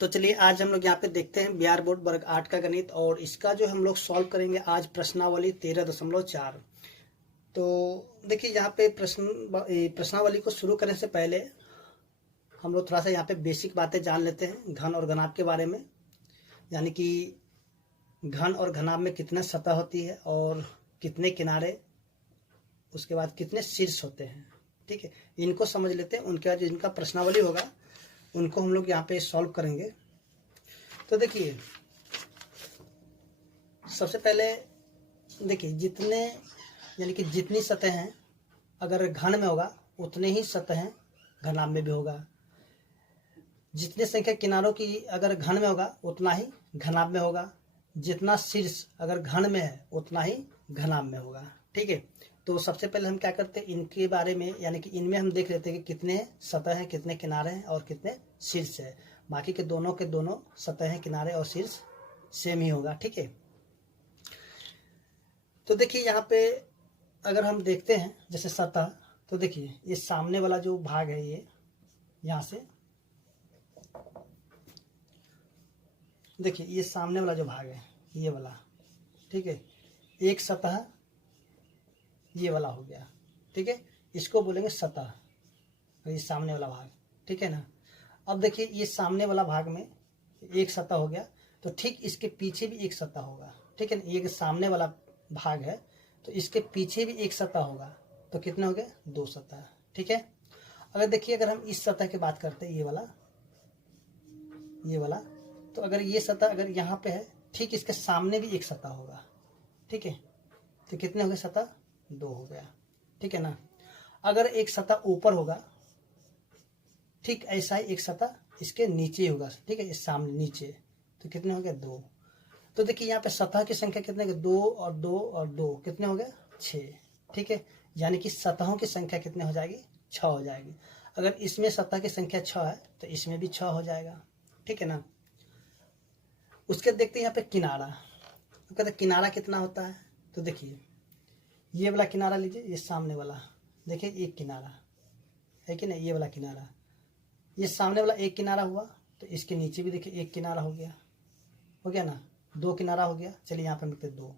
तो चलिए आज हम लोग यहाँ पे देखते हैं बिहार बोर्ड वर्ग 8 का गणित और इसका जो हम लोग सॉल्व करेंगे आज प्रश्नावली 13.4। तो देखिए यहाँ पे प्रश्नावली को शुरू करने से पहले हम लोग थोड़ा सा यहाँ पे बेसिक बातें जान लेते हैं घन और घनाभ के बारे में। यानी कि घन और घनाभ में कितने सतह होती है और कितने किनारे, उसके बाद कितने शीर्ष होते हैं। ठीक है, इनको समझ लेते हैं। उनके बाद जिनका प्रश्नावली होगा उनको हम लोग यहाँ पे सॉल्व करेंगे। तो देखिए सबसे पहले देखिए यानी कि जितनी सतह हैं अगर घन में होगा उतने ही सतह घनाभ में भी होगा। जितने संख्या किनारों की अगर घन में होगा उतना ही घनाभ में होगा। जितना शीर्ष अगर घन में है उतना ही घनाभ में होगा। ठीक है, तो सबसे पहले हम क्या करते हैं इनके बारे में, यानी कि इनमें हम देख लेते हैं कि कितने सतह हैं, कितने किनारे हैं और कितने शीर्ष है। बाकी के दोनों सतह हैं, किनारे और शीर्ष सेम ही होगा। ठीक है, तो देखिए यहाँ पे अगर हम देखते हैं जैसे सतह, तो देखिए ये सामने वाला जो भाग है ये यहाँ से देखिए ये सामने वाला जो भाग है ये वाला, ठीक है, एक सतह ये वाला हो गया। ठीक है, इसको बोलेंगे सतह, ये सामने वाला भाग। ठीक है ना। अब देखिए ये सामने वाला भाग में एक सतह हो गया, तो ठीक इसके पीछे भी एक सतह होगा। ठीक है ना, ये सामने वाला भाग है तो इसके पीछे भी एक सतह होगा, तो कितने हो गए, दो सतह। ठीक है, अगर देखिए अगर हम इस सतह की बात करते हैं ये वाला, तो अगर ये सतह अगर यहाँ पे है ठीक इसके सामने भी एक सतह होगा। ठीक है, तो कितने हो गए, सतह दो हो गया। ठीक है ना। अगर एक सतह ऊपर होगा ठीक ऐसा ही एक सतह इसके नीचे होगा। ठीक है, इस सामने नीचे, तो कितने हो गए, दो। तो देखिए यहाँ पे सतह की संख्या कितने, दो और दो और दो, कितने हो गए, 6। ठीक है, यानी कि सतहों की संख्या कितने हो जाएगी, 6 हो जाएगी। अगर इसमें सतह की संख्या 6 है तो इसमें भी 6 हो जाएगा। ठीक है ना। उसके देखते हैं यहाँ पे किनारा, तो कहते किनारा कितना होता है। तो देखिए ये वाला किनारा लीजिए, ये सामने वाला, देखिए एक किनारा है कि नहीं, ये वाला किनारा, ये सामने वाला एक किनारा हुआ, तो इसके नीचे भी देखिए एक किनारा हो गया ना, दो किनारा हो गया। चलिए यहाँ पे हम लिखते हैं 2।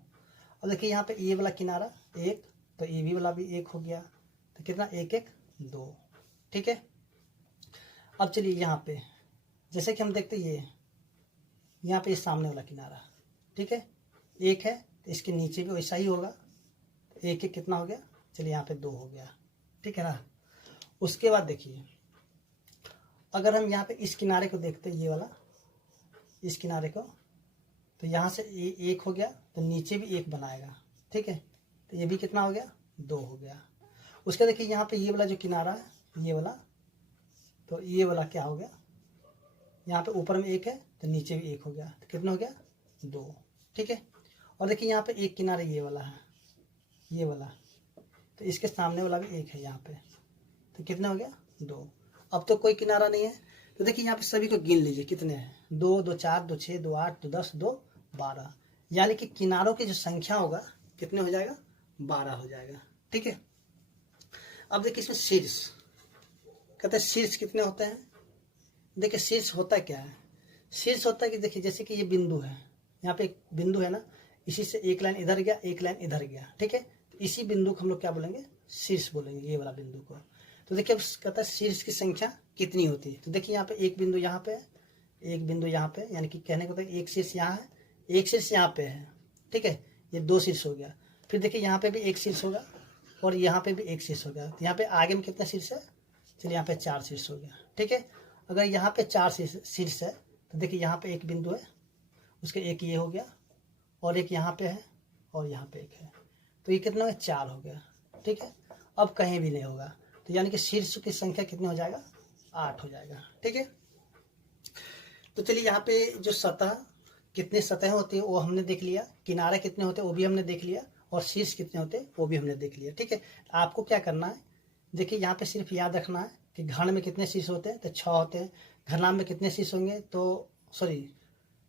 और देखिए यहाँ पे ये वाला किनारा एक, तो ये भी वाला भी एक हो गया, तो कितना, एक एक 2। ठीक है, अब चलिए यहाँ पे जैसे कि हम देखते ये यहाँ पे इस सामने वाला किनारा, ठीक है, एक है, तो इसके नीचे भी वैसा ही होगा, एक एक कितना हो गया, चलिए यहाँ पे 2 हो गया। ठीक है ना। उसके बाद देखिए अगर हम यहाँ पे इस किनारे को देखते हैं, ये वाला इस किनारे को, तो यहाँ से एक हो गया, तो नीचे भी एक बनाएगा। ठीक है, तो ये भी कितना हो गया, 2 हो गया। उसके देखिए यहाँ पे ये वाला जो किनारा है ये वाला, तो ये वाला क्या हो गया, यहाँ पे ऊपर में एक है तो नीचे भी एक हो गया, तो कितना हो गया, 2। ठीक है, और देखिए यहाँ पे एक किनारा ये वाला है, ये वाला, तो इसके सामने वाला भी एक है यहाँ पे, तो कितना हो गया, 2। अब तो कोई किनारा नहीं है, तो देखिए यहाँ पे सभी को गिन लीजिए कितने हैं, 2 2 4 2 6 2 8 2 10 2 12, यानी कि किनारों की जो संख्या होगा कितने हो जाएगा, 12 हो जाएगा। ठीक है, अब देखिए इसमें शीर्ष, कहते हैं शीर्ष कितने होते हैं। देखिए शीर्ष होता क्या है, शीर्ष होता है कि देखिए जैसे कि ये बिंदु है, यहाँ पे एक बिंदु है ना, इसी से एक लाइन इधर गया एक लाइन इधर गया। ठीक है, तो इसी बिंदु को हम लोग क्या बोलेंगे, शीर्ष बोलेंगे, ये वाला बिंदु को। तो देखिए अब कहता है शीर्ष की संख्या कितनी होती है। तो देखिए यहाँ पे एक बिंदु यहाँ पे है, एक बिंदु यहाँ पे, यानी कि कहने को एक शीर्ष यहाँ है, एक शीर्ष यहाँ पे है। ठीक है, ये 2 शीर्ष हो गया। फिर देखिए यहाँ पे भी एक शीर्ष होगा और यहाँ पे भी एक शीर्ष हो गया। तो यहाँ पे आगे में कितना शीर्ष है, चलिए यहाँ पे 4 शीर्ष हो गया। ठीक है, अगर यहाँ पे 4 शीर्ष है तो देखिए यहाँ पे एक बिंदु है, उसके एक ये हो गया और एक यहाँ पे है और यहाँ पे एक है, तो ये कितना है, 4 हो गया। ठीक है, अब कहीं भी नहीं होगा, तो यानी कि शीर्ष की संख्या कितनी हो जाएगा, 8 हो जाएगा। ठीक है, तो चलिए यहाँ पे जो सतह कितने सतह होती है वो हमने देख लिया, किनारे कितने होते हैं वो भी हमने देख लिया, और शीर्ष कितने होते हैं वो भी हमने देख लिया। ठीक है, आपको क्या करना है, देखिए यहाँ पे सिर्फ याद रखना है कि घन में कितने शीर्ष होते हैं, तो 6 होते हैं। घनाभ में कितने शीर्ष होंगे, तो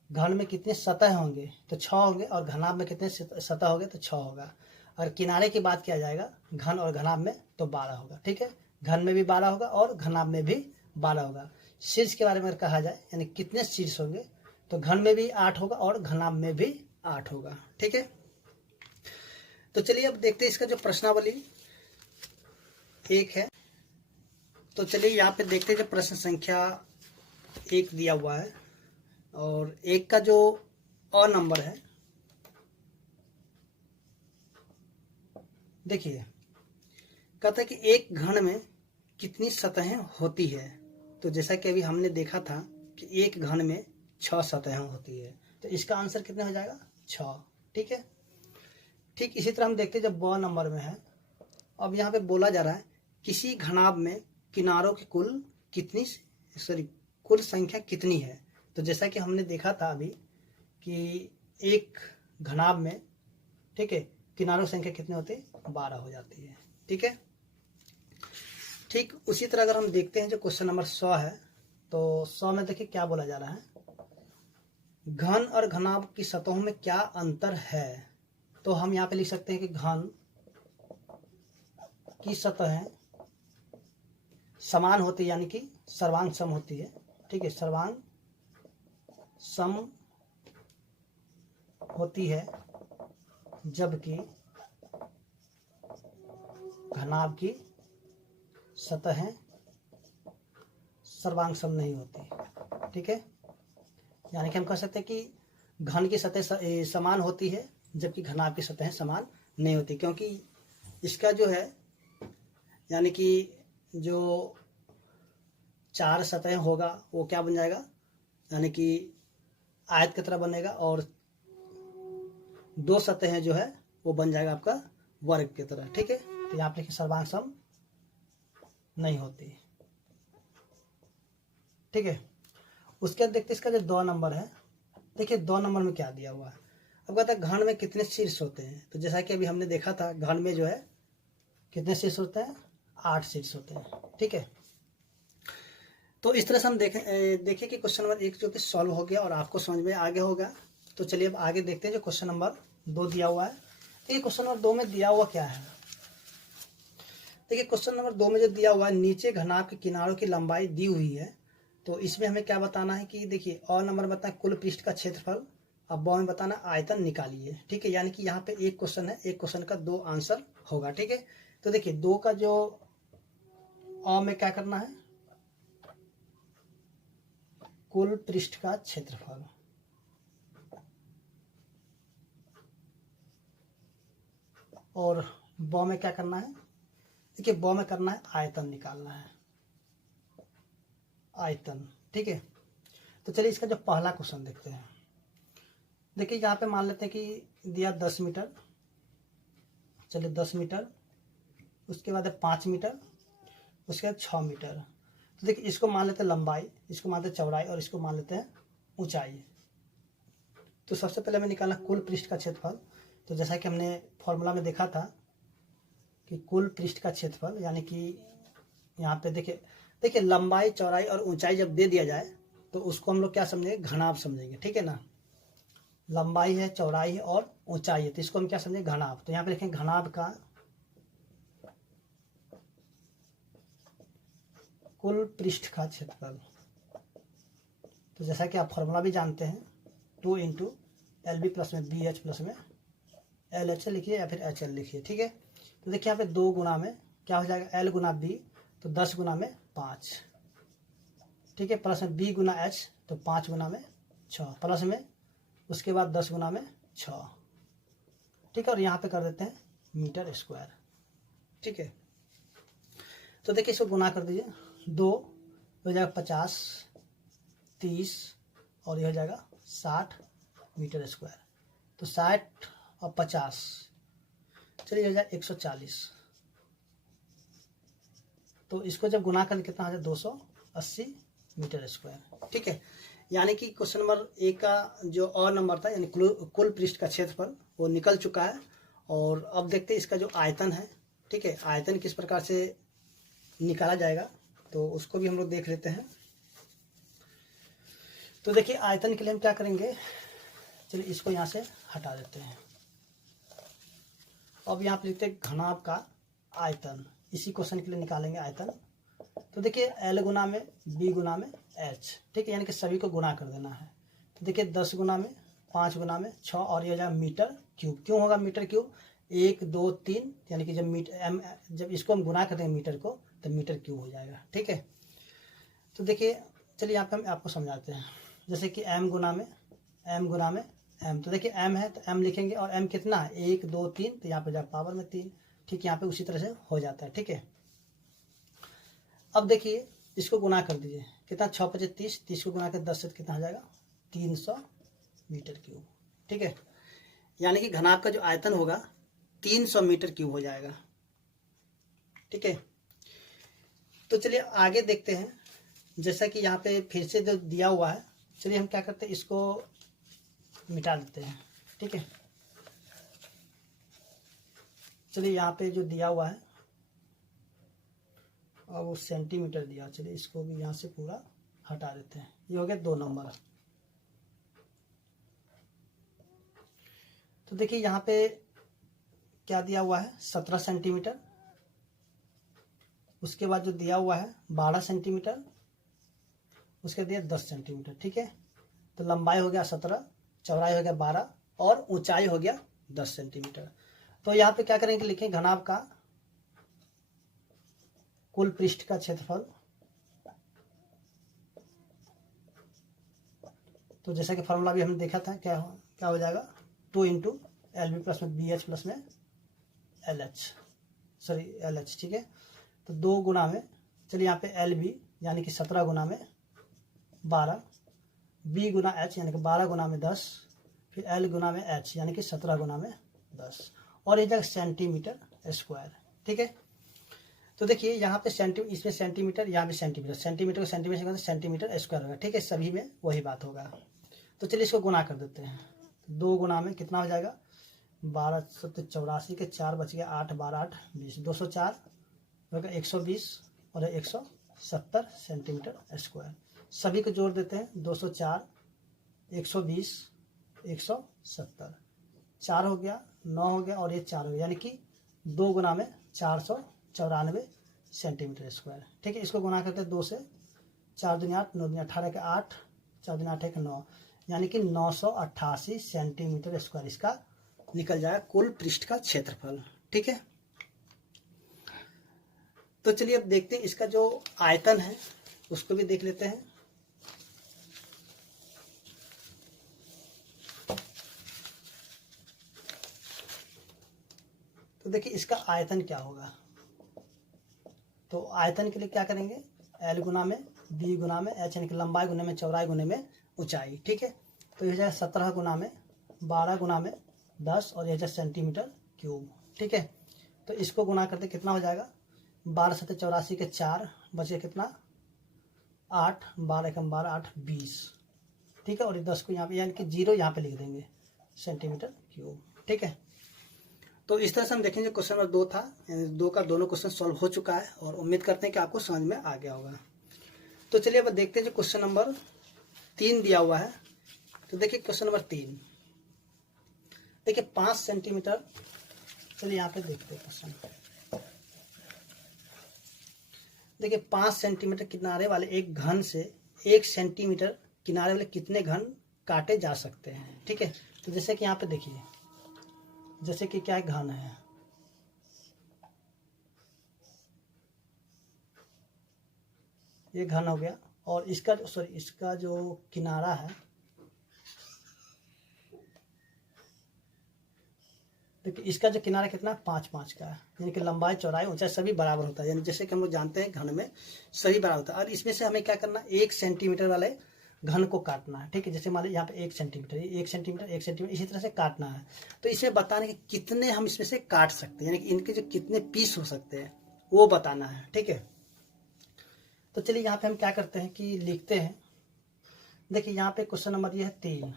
घन में कितने सतह होंगे, तो 6 होंगे, और घनाभ में कितने सतह होंगे, तो 6 होगा। और किनारे की बात किया जाएगा घन और घनाभ में, तो 12 होगा। ठीक है, घन में भी 12 होगा और घनाभ में भी 12 होगा। शीर्ष के बारे में कहा जाए, यानी कितने शीर्ष होंगे, तो घन में भी 8 होगा और घनाभ में भी 8 होगा। ठीक है, तो चलिए अब देखते हैं इसका जो प्रश्नावली 1 है। तो चलिए यहाँ पे देखते हैं जो प्रश्न संख्या 1 दिया हुआ है, और 1 का जो अ नंबर है, देखिए कहता है कि एक घन में कितनी सतहें होती है। तो जैसा कि अभी हमने देखा था कि एक घन में 6 सतहें होती है, तो इसका आंसर कितना हो जाएगा 6। ठीक है, ठीक इसी तरह हम देखते हैं जब ब नंबर में है। अब यहाँ पे बोला जा रहा है किसी घनाभ में किनारों की कुल संख्या कितनी है। तो जैसा कि हमने देखा था अभी कि एक घनाभ में, ठीक है, किनारों की संख्या कितनी होती है, 12 हो जाती है। ठीक है, ठीक उसी तरह अगर हम देखते हैं जो क्वेश्चन नंबर 100 है, तो 100 में देखिए क्या बोला जा रहा है, घन और घनाभ की सतहों में क्या अंतर है। तो हम यहाँ पे लिख सकते हैं कि घन की सतहें समान होती है, यानी कि सर्वांग सम होती है। ठीक है, सर्वांग सम होती है, जबकि घनाभ की सतहें सर्वांग सम नहीं होती। ठीक है, यानी कि हम कह सकते हैं कि घन की सतह समान होती है जबकि घनाभ की सतहें समान नहीं होती, क्योंकि इसका जो है यानी कि जो 4 सतहें होगा वो क्या बन जाएगा, यानी कि आयत की तरह बनेगा, और 2 सतहें जो है वो बन जाएगा आपका वर्ग की तरह। ठीक है, तो यहाँ पे सर्वांग सम नहीं होती। ठीक है, उसके बाद देखते हैं इसका जो 2 नंबर है। देखिए 2 नंबर में क्या दिया हुआ है। अब कहता है घन में कितने शीर्ष होते हैं। तो जैसा कि अभी हमने देखा था घन में जो है कितने शीर्ष होते हैं, 8 शीर्ष होते हैं। ठीक है, तो इस तरह से हम देखें कि क्वेश्चन नंबर 1 जो कि सॉल्व हो गया और आपको समझ में आ गया होगा। तो चलिए अब आगे देखते हैं जो क्वेश्चन नंबर 2 दिया हुआ है। देखिए क्वेश्चन नंबर 2 में दिया हुआ क्या है। देखिए क्वेश्चन नंबर 2 में जो दिया हुआ है, नीचे घनाभ के किनारों की लंबाई दी हुई है। तो इसमें हमें क्या बताना है कि देखिए अ नंबर बताना कुल पृष्ठ का क्षेत्रफल, अब ब में बताना आयतन निकालिए। ठीक है, यानी कि यहाँ पे एक क्वेश्चन है, एक क्वेश्चन का 2 आंसर होगा। ठीक है, तो देखिए 2 का जो अ में क्या करना है, कुल पृष्ठ का क्षेत्रफल, और ब में क्या करना है, देखिए ब में करना है आयतन निकालना है, आयतन। ठीक है, तो चलिए इसका जो पहला क्वेश्चन देखते हैं। देखिए यहाँ पे मान लेते हैं कि दिया 10 मीटर, चलिए 10 मीटर, उसके बाद है 5 मीटर, उसके बाद 6 मीटर। तो देखिए इसको मान लेते हैं लंबाई, इसको मान लेते हैं चौड़ाई, और इसको मान लेते हैं ऊंचाई। तो सबसे पहले हमें निकालना कुल पृष्ठ का क्षेत्रफल। तो जैसा कि हमने फॉर्मूला में देखा था कि कुल पृष्ठ का क्षेत्रफल, यानी कि यहाँ पे देखिए लंबाई चौड़ाई और ऊंचाई जब दे दिया जाए तो उसको हम लोग क्या समझेंगे, घनाभ समझेंगे। ठीक है ना, लंबाई है, चौड़ाई है और ऊंचाई है, तो इसको हम क्या समझेंगे, घनाभ। तो यहाँ पे लिखेंगे घनाभ का कुल पृष्ठ का क्षेत्रफल। तो जैसा कि आप फॉर्मूला भी जानते हैं, 2 इंटू LB प्लस में BH प्लस में LH लिखिए या फिर HL लिखिए। ठीक है, तो देखिए यहाँ पे 2 गुना में क्या हो जाएगा, L गुना B, तो 10 गुना में 5। ठीक है, प्लस में B गुना H, तो 5 गुना में 6, प्लस में उसके बाद 10 गुना में 6। ठीक है, और यहाँ पे कर देते हैं मीटर स्क्वायर। ठीक है, तो देखिए इसको गुना कर दीजिए, 2 हो जाएगा 50, 30 और ये हो जाएगा 60 मीटर स्क्वायर। तो 60 और 50, चलिए हो जाए 140। तो इसको जब गुना करके कितना आ जाए, 280 मीटर स्क्वायर। ठीक है, यानी कि क्वेश्चन नंबर 1 का जो अ नंबर था, यानी कुल पृष्ठ का क्षेत्रफल वो निकल चुका है। और अब देखते हैं इसका जो आयतन है। ठीक है, आयतन किस प्रकार से निकाला जाएगा, तो उसको भी हम लोग देख लेते हैं। तो देखिए आयतन के लिए हम क्या करेंगे, चलिए इसको यहाँ से हटा देते हैं। अब यहाँ पे लिखते हैं घनाभ का आयतन, इसी क्वेश्चन के लिए निकालेंगे आयतन। तो देखिए L गुना में B गुना में H, ठीक है, यानी कि सभी को गुना कर देना है। तो देखिए 10 गुना में 5 गुना में 6 और ये हो जाएगा मीटर क्यूब। क्यों होगा मीटर क्यूब? 1 2 3, यानी कि जब इसको हम गुना कर देंगे मीटर को तो मीटर क्यूब हो जाएगा, ठीक है। तो देखिए चलिए यहाँ पे हम आपको समझाते हैं। जैसे कि m गुना में m, तो देखिए m है तो m लिखेंगे, और m कितना है 1 2 3, तो यहाँ पे जाए पावर में 3, ठीक, यहाँ पे उसी तरह से हो जाता है, ठीक है। अब देखिए इसको गुना कर दीजिए, कितना 6 5 30, 30 को गुना कर 10 से कितना हो जाएगा 300 मीटर क्यूब, ठीक है। यानी कि घनाभ का जो आयतन होगा 300 मीटर क्यूब हो जाएगा, ठीक है। तो चलिए आगे देखते हैं। जैसा कि यहाँ पे फिर से जो दिया हुआ है, चलिए हम क्या करते हैं, इसको मिटा देते हैं, ठीक है। चलिए यहाँ पे जो दिया हुआ है, और वो सेंटीमीटर दिया, चलिए इसको भी यहाँ से पूरा हटा देते हैं। ये हो गया 2 नंबर। तो देखिए यहाँ पे क्या दिया हुआ है 17 सेंटीमीटर, उसके बाद जो दिया हुआ है 12 सेंटीमीटर, उसके दिया 10 सेंटीमीटर, ठीक है। तो लंबाई हो गया 17, चौड़ाई हो गया 12 और ऊंचाई हो गया 10 सेंटीमीटर। तो यहाँ पे क्या करेंगे, लिखें घनाभ का कुल पृष्ठ का क्षेत्रफल। तो जैसा कि फॉर्मूला भी हमने देखा था, क्या हो जाएगा 2 इंटू LB प्लस में BH प्लस में LH, ठीक है। तो 2 गुना में, चलिए यहाँ पे LB यानी कि 17 गुना में 12, B गुना H यानी कि 12 गुना में 10, फिर L गुना में H यानी कि 17 गुना में 10, और ये जगह सेंटीमीटर स्क्वायर, ठीक है। तो देखिए यहाँ पे इसमें सेंटीमीटर, यहाँ पे सेंटीमीटर को सेंटीमीटर स्क्वायर होगा, ठीक है। सभी में वही बात होगा। तो चलिए इसको गुना कर देते हैं। 2 गुना में कितना हो जाएगा 12 7 84 के 4 बच गया 8 12 8 20, 204 होगा 120 और 170 सेंटीमीटर स्क्वायर। सभी को जोड़ देते हैं, 204 120 170, 4 हो गया 9 हो गया और ये 4 हो गया, यानी कि 2 गुना में 494 सेंटीमीटर स्क्वायर, ठीक है। इसको गुना करते हैं 2 से, 4 दूनी 8 9 दूनी 18 के 8, 4 दूनी 8 9, यानी कि 988 सेंटीमीटर स्क्वायर इसका निकल जाएगा कुल पृष्ठ का क्षेत्रफल, ठीक है। तो चलिए अब देखते हैं इसका जो आयतन है उसको भी देख लेते हैं। तो देखिए इसका आयतन क्या होगा। तो आयतन के लिए क्या करेंगे, L गुना में B गुना में H, यानी कि लंबाई गुने में चौड़ाई गुने में ऊंचाई, ठीक है। तो यह जाएगा 17 गुना में 12 गुना में 10 और यह जाएगा सेंटीमीटर क्यूब, ठीक है। तो इसको गुना करते कितना हो जाएगा 12 7 84 के 4 बचे कितना 8, 12 1 12 8 20, ठीक है। और ये 10 को यहाँ पे यानी कि 0 यहाँ पे लिख देंगे सेंटीमीटर क्यूब, ठीक है। तो इस तरह से हम देखेंगे क्वेश्चन नंबर 2 था, यानी 2 का दोनों क्वेश्चन सॉल्व हो चुका है और उम्मीद करते हैं कि आपको समझ में आ गया होगा। तो चलिए अब देखते हैं जो क्वेश्चन नंबर 3 दिया हुआ है। तो देखिए क्वेश्चन नंबर 3, देखिए 5 सेंटीमीटर, चलिए यहाँ पे देखते हैं क्वेश्चन। देखिए 5 सेंटीमीटर किनारे वाले एक घन से 1 सेंटीमीटर किनारे वाले कितने घन काटे जा सकते हैं, ठीक है। तो जैसे कि यहाँ पे देखिए, जैसे कि क्या घन है, ये घन हो गया, और इसका जो किनारा है, देखिए इसका जो किनारा कितना 5 5 का है, यानी कि लंबाई चौड़ाई ऊंचाई सभी बराबर होता है, यानी जैसे कि हम लोग जानते हैं घन में सभी बराबर होता है। और इसमें से हमें क्या करना है 1 सेंटीमीटर वाले घन को काटना है, ठीक है। जैसे मान लीजिए यहाँ पे 1 सेंटीमीटर 1 सेंटीमीटर 1 सेंटीमीटर इसी तरह से काटना है। तो इसमें बताने कि कितने हम इसमें से काट सकते हैं, यानी कि इनके जो कितने पीस हो सकते हैं वो बताना है, ठीक है। तो चलिए यहाँ पे हम क्या करते हैं कि लिखते हैं। देखिए यहाँ पे क्वेश्चन नंबर ये है 3,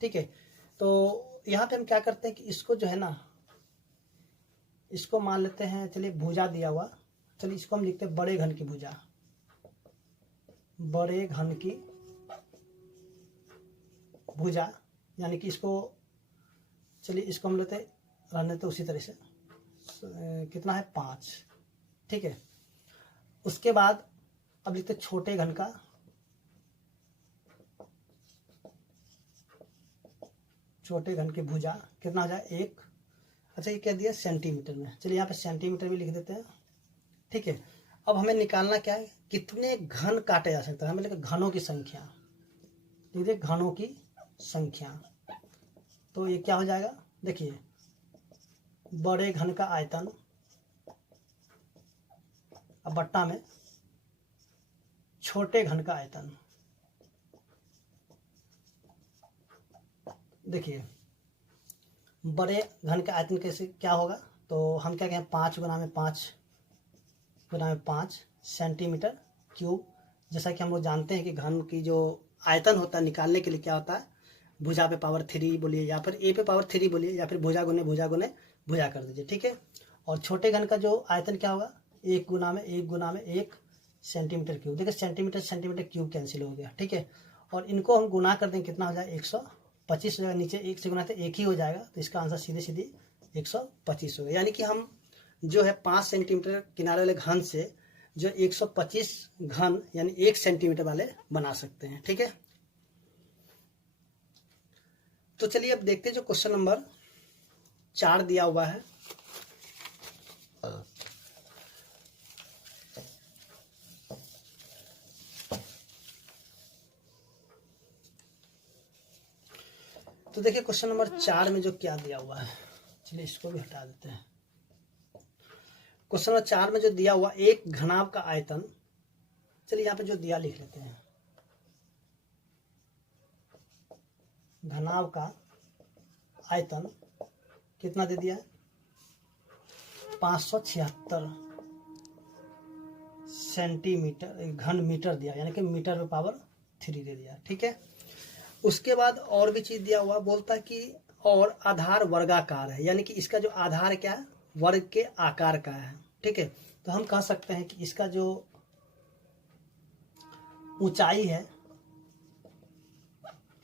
ठीक है। तो यहाँ पे हम क्या करते हैं कि इसको जो है ना, इसको मान लेते हैं, चलिए भुजा दिया हुआ, चलिए इसको हम लिखते हैं बड़े घन की भुजा, बड़े घन की भुजा, यानी कि इसको चलिए इसको हम लेते रहने तो उसी तरह से कितना है 5, ठीक है। उसके बाद अब लिखते छोटे घन का की भुजा कितना हो जाए 1। अच्छा ये क्या दिया सेंटीमीटर में, चलिए यहाँ पे सेंटीमीटर भी लिख देते हैं। ठीक है, अब हमें निकालना क्या है, कितने घन काटे जा सकते हैं। हमें लिखा घनों की संख्या, देखिए घनों की संख्या। तो ये क्या हो जाएगा, देखिए बड़े घन का आयतन अब बट्टा में छोटे घन का आयतन। देखिए बड़े घन का आयतन कैसे क्या होगा, तो हम क्या कहें 5 गुना में 5 सेंटीमीटर क्यूब। जैसा कि हम लोग जानते हैं कि घन की जो आयतन होता है निकालने के लिए क्या होता है, भुजा पे पावर 3 बोलिए या फिर ए पे पावर 3 बोलिए या फिर भुजा गुने भुजा कर दीजिए। ठीक है, और छोटे घन का जो आयतन क्या होगा 1 गुना में 1 सेंटीमीटर क्यूब। देखिए सेंटीमीटर क्यूब कैंसिल हो गया। ठीक है, और इनको हम गुना कर देंगे कितना हो जाए 125 हो जाएगा। नीचे 1 से गुना तो 1 ही हो जाएगा, तो इसका आंसर सीधे 125 होगा। यानी कि हम जो है 5 सेंटीमीटर किनारे वाले घन से जो 125 घन यानी 1 सेंटीमीटर वाले बना सकते हैं। ठीक है, तो चलिए अब देखते हैं जो क्वेश्चन नंबर 4 दिया हुआ है। तो देखिए क्वेश्चन नंबर 4 में जो क्या दिया हुआ है, चलिए इसको भी हटा देते हैं। क्वेश्चन नंबर 4 में जो दिया हुआ एक घनाभ का आयतन, चलिए यहाँ पे जो दिया लिख लेते हैं। घनाभ का आयतन कितना दे दिया है 576 सेंटीमीटर घन मीटर दिया, यानी कि मीटर पे पावर 3 दे दिया। ठीक है, उसके बाद और भी चीज दिया हुआ, बोलता है कि और आधार वर्गाकार है, यानी कि इसका जो आधार क्या है वर्ग के आकार का है। ठीक है, तो हम कह सकते हैं कि इसका जो ऊंचाई है,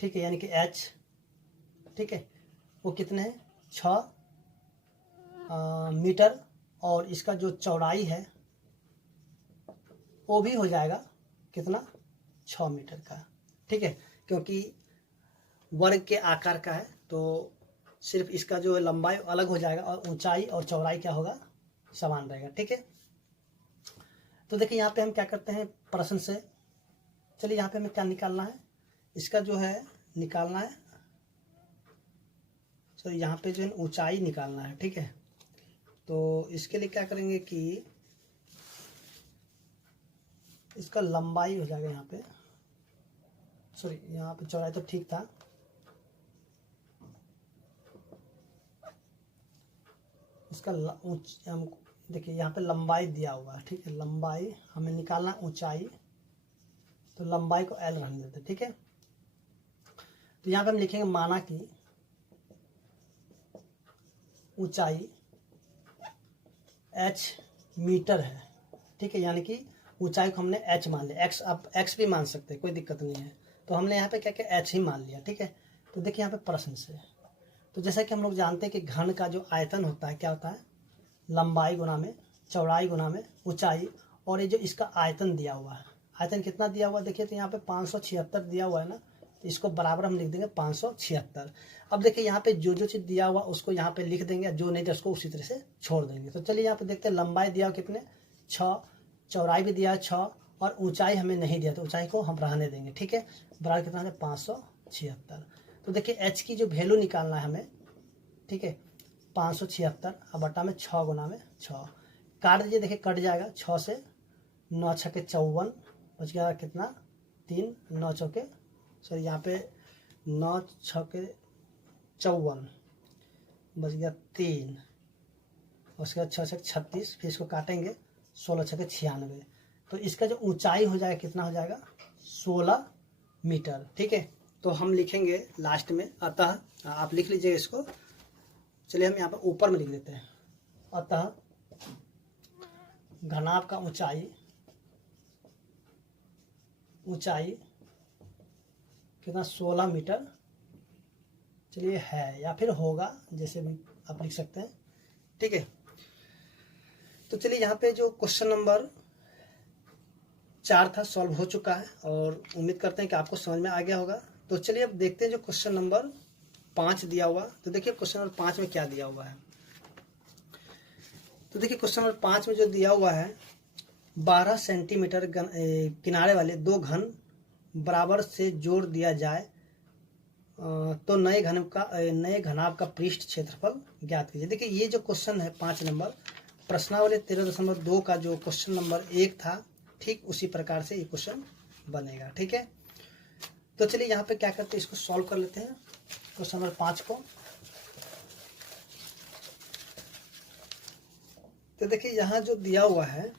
ठीक है, यानी कि h, ठीक है, वो कितने हैं 6 मीटर, और इसका जो चौड़ाई है वो भी हो जाएगा कितना 6 मीटर का। ठीक है, क्योंकि वर्ग के आकार का है तो सिर्फ इसका जो लंबाई अलग हो जाएगा और ऊंचाई और चौड़ाई क्या होगा समान रहेगा। ठीक है, तो देखिए यहाँ पे हम क्या करते हैं प्रश्न से, चलिए यहाँ पे हमें क्या निकालना है, इसका जो है निकालना है, तो यहाँ पे जो है ऊंचाई निकालना है। ठीक है, तो इसके लिए क्या करेंगे कि इसका लंबाई हो जाएगा यहाँ पे, सॉरी यहाँ पे चौड़ाई तो ठीक था, इसका देखिए यहाँ पे लंबाई दिया हुआ है। ठीक है, लंबाई हमें निकालना, ऊंचाई तो लंबाई को L रहने देते। ठीक है, तो यहाँ पे हम लिखेंगे माना कि ऊंचाई h मीटर है। ठीक है, यानी कि ऊंचाई को हमने h मान लिया, x आप x भी मान सकते हैं, कोई दिक्कत नहीं है, तो हमने यहाँ पे क्या क्या h ही मान लिया। ठीक है, तो देखिए यहाँ पे प्रश्न से, तो जैसा कि हम लोग जानते हैं कि घन का जो आयतन होता है क्या होता है लंबाई गुना में चौड़ाई गुना में ऊंचाई, और ये जो इसका आयतन दिया हुआ है, आयतन कितना दिया हुआ देखिए, तो यहाँ पे 576 दिया हुआ है ना, तो इसको बराबर हम लिख देंगे 576। अब देखिए यहाँ पे जो जो चीज़ दिया हुआ उसको यहाँ पे लिख देंगे, जो नहीं तो उसको उसी तरह से छोड़ देंगे। तो चलिए यहाँ पे देखते हैं लंबाई दिया हुआ कितने 6, चौड़ाई भी दिया 6, और ऊंचाई हमें नहीं दिया तो ऊंचाई को हम रहने देंगे। ठीक है, बराबर कितना है 576। तो देखिए एच की जो वैल्यू निकालना है हमें, ठीक है 576 अब बटा में 6 गुना में 6 काट दीजिए, देखिए कट जाएगा 6 से 9 छके 54 बच गया कितना 3 9 चौके सॉरी यहाँ पे 9 छके 54 बच गया 3, उसके बाद 6 छके 36, फिर इसको काटेंगे 16 छके 96, तो इसका जो ऊंचाई हो जाएगा कितना हो जाएगा 16 मीटर। ठीक है, तो हम लिखेंगे लास्ट में, अतः आप लिख लीजिए इसको, चलिए हम यहाँ पर ऊपर में लिख देते हैं, अतः घनाभ का ऊंचाई कितना 16 मीटर, चलिए है या फिर होगा जैसे भी आप लिख सकते हैं। ठीक है, तो चलिए यहाँ पे जो क्वेश्चन नंबर 4 था, सॉल्व हो चुका है और उम्मीद करते हैं कि आपको समझ में आ गया होगा। तो चलिए अब देखते हैं जो क्वेश्चन नंबर 5 दिया हुआ। तो देखिए क्वेश्चन नंबर 5 में क्या दिया हुआ है। तो देखिए क्वेश्चन नंबर 5 में जो दिया हुआ है, 12 सेंटीमीटर किनारे वाले दो घन बराबर से जोड़ दिया जाए तो नए घनाभ का पृष्ठ क्षेत्रफल ज्ञात कीजिए। देखिए ये जो क्वेश्चन है 5 नंबर, प्रश्नावली 13.2 का जो क्वेश्चन नंबर 1 था, ठीक उसी प्रकार से ये क्वेश्चन बनेगा। ठीक है, तो चलिए यहाँ पे क्या करते हैं, इसको सॉल्व कर लेते हैं क्वेश्चन नंबर 5 को। तो देखिए यहाँ जो दिया हुआ है,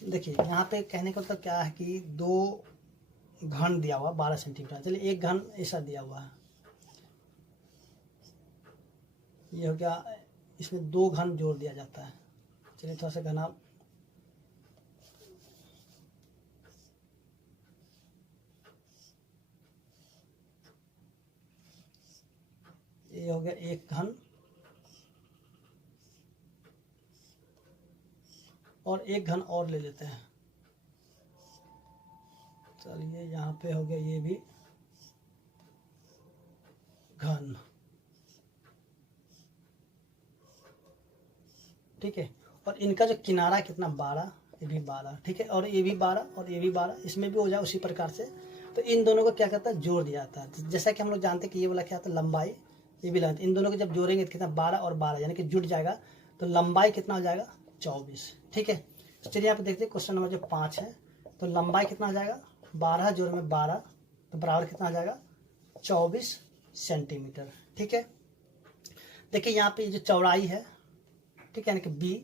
देखिए यहाँ पे कहने का मतलब क्या है कि दो घन दिया हुआ 12 सेंटीमीटर। चलिए एक घन ऐसा दिया हुआ है, ये हो गया, इसमें दो घन जोड़ दिया जाता है। चलिए थोड़ा सा घना ये हो गया एक घन और एक घन और ले लेते हैं। चलिए यहाँ पे हो गया ये भी घन। ठीक है, और इनका जो किनारा कितना 12, ये भी 12। ठीक है, और ये भी 12 और ये भी 12, इसमें भी हो जाए उसी प्रकार से। तो इन दोनों को क्या करता है, जोड़ दिया जाता है। जैसा कि हम लोग जानते हैं कि ये वाला क्या होता है लंबाई, ये भी लंबाई, इन दोनों को जब जोड़ेंगे तो कितना 12 और 12 यानी कि जुड़ जाएगा, तो लंबाई कितना हो जाएगा 24। ठीक है, तो चलिए यहाँ पे देखते हैं क्वेश्चन नंबर जो 5 है। तो लंबाई कितना आ जाएगा 12 जोड़ में 12, तो बराबर कितना आ जाएगा 24 सेंटीमीटर। ठीक है, देखिए यहाँ पे जो चौड़ाई है, ठीक है, यानी कि बी,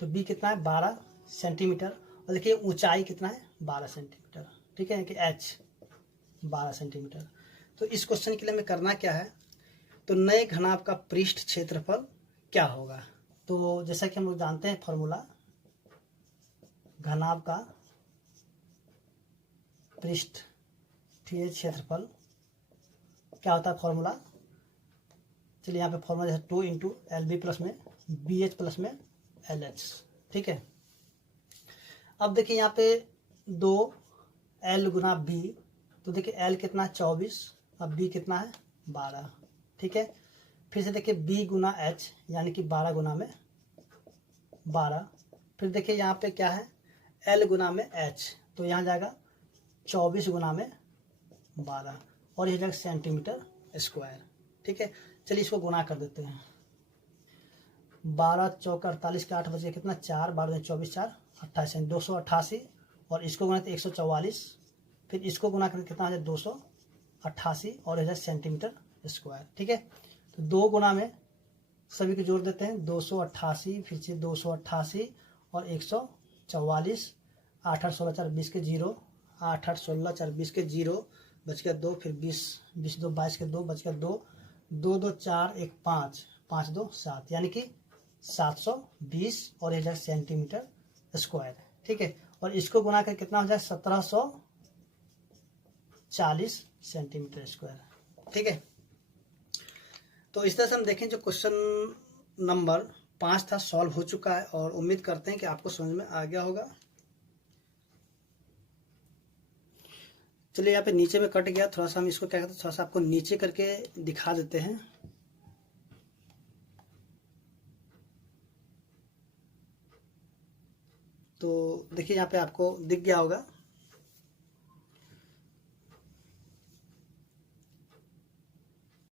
तो बी कितना है 12 सेंटीमीटर, और देखिए ऊंचाई कितना है 12 सेंटीमीटर। ठीक है, यानी कि एच 12 सेंटीमीटर। तो इस क्वेश्चन के लिए हमें करना क्या है, तो नए घनाभ का पृष्ठ क्षेत्रफल क्या होगा। तो जैसा कि हम लोग जानते हैं फॉर्मूला, घनाभ का पृष्ठ क्षेत्रफल क्या होता है फॉर्मूला। चलिए यहाँ पे फॉर्मूला जैसे 2 इंटू LB प्लस में BH प्लस में LH। ठीक है, अब देखिए यहाँ पे 2 L गुना B, तो देखिए L कितना है 24, अब B कितना है 12। ठीक है, फिर से देखिए B गुना H यानी कि 12 गुना में 12, फिर देखिए यहाँ पे क्या है L गुना में H, तो यहाँ जाएगा 24 गुना में 12 और यह जाएगा सेंटीमीटर स्क्वायर। ठीक है, चलिए इसको गुना कर देते हैं। 12 चौका 48 के 8 बजे कितना 4, 12 24 4 28 288, और इसको गुना तो 144, फिर इसको गुना करके कितना आ जाए 288 और इधर सेंटीमीटर स्क्वायर। ठीक है, तो 2 गुना में सभी को जोड़ देते हैं, 288 फिर से 288 और 144, 8 8 16 4 20 के 0, 8 8 16 4 20 के 0, बच गया 2, फिर 20 20 2 22 के 2, बच गया 2 2 2 4 1 5 5 2 7 यानी कि 720 और ये जाए सेंटीमीटर स्क्वायर। ठीक है, और इसको गुना कर कितना हो जाए 1740 सेंटीमीटर स्क्वायर। ठीक है, तो इस तरह से हम देखें जो क्वेश्चन नंबर 5 था सॉल्व हो चुका है और उम्मीद करते हैं कि आपको समझ में आ गया होगा। चलिए यहाँ पे नीचे में कट गया, थोड़ा सा हम इसको क्या कहते हैं, थोड़ा सा आपको नीचे करके दिखा देते हैं। तो देखिए यहाँ पे आपको दिख गया होगा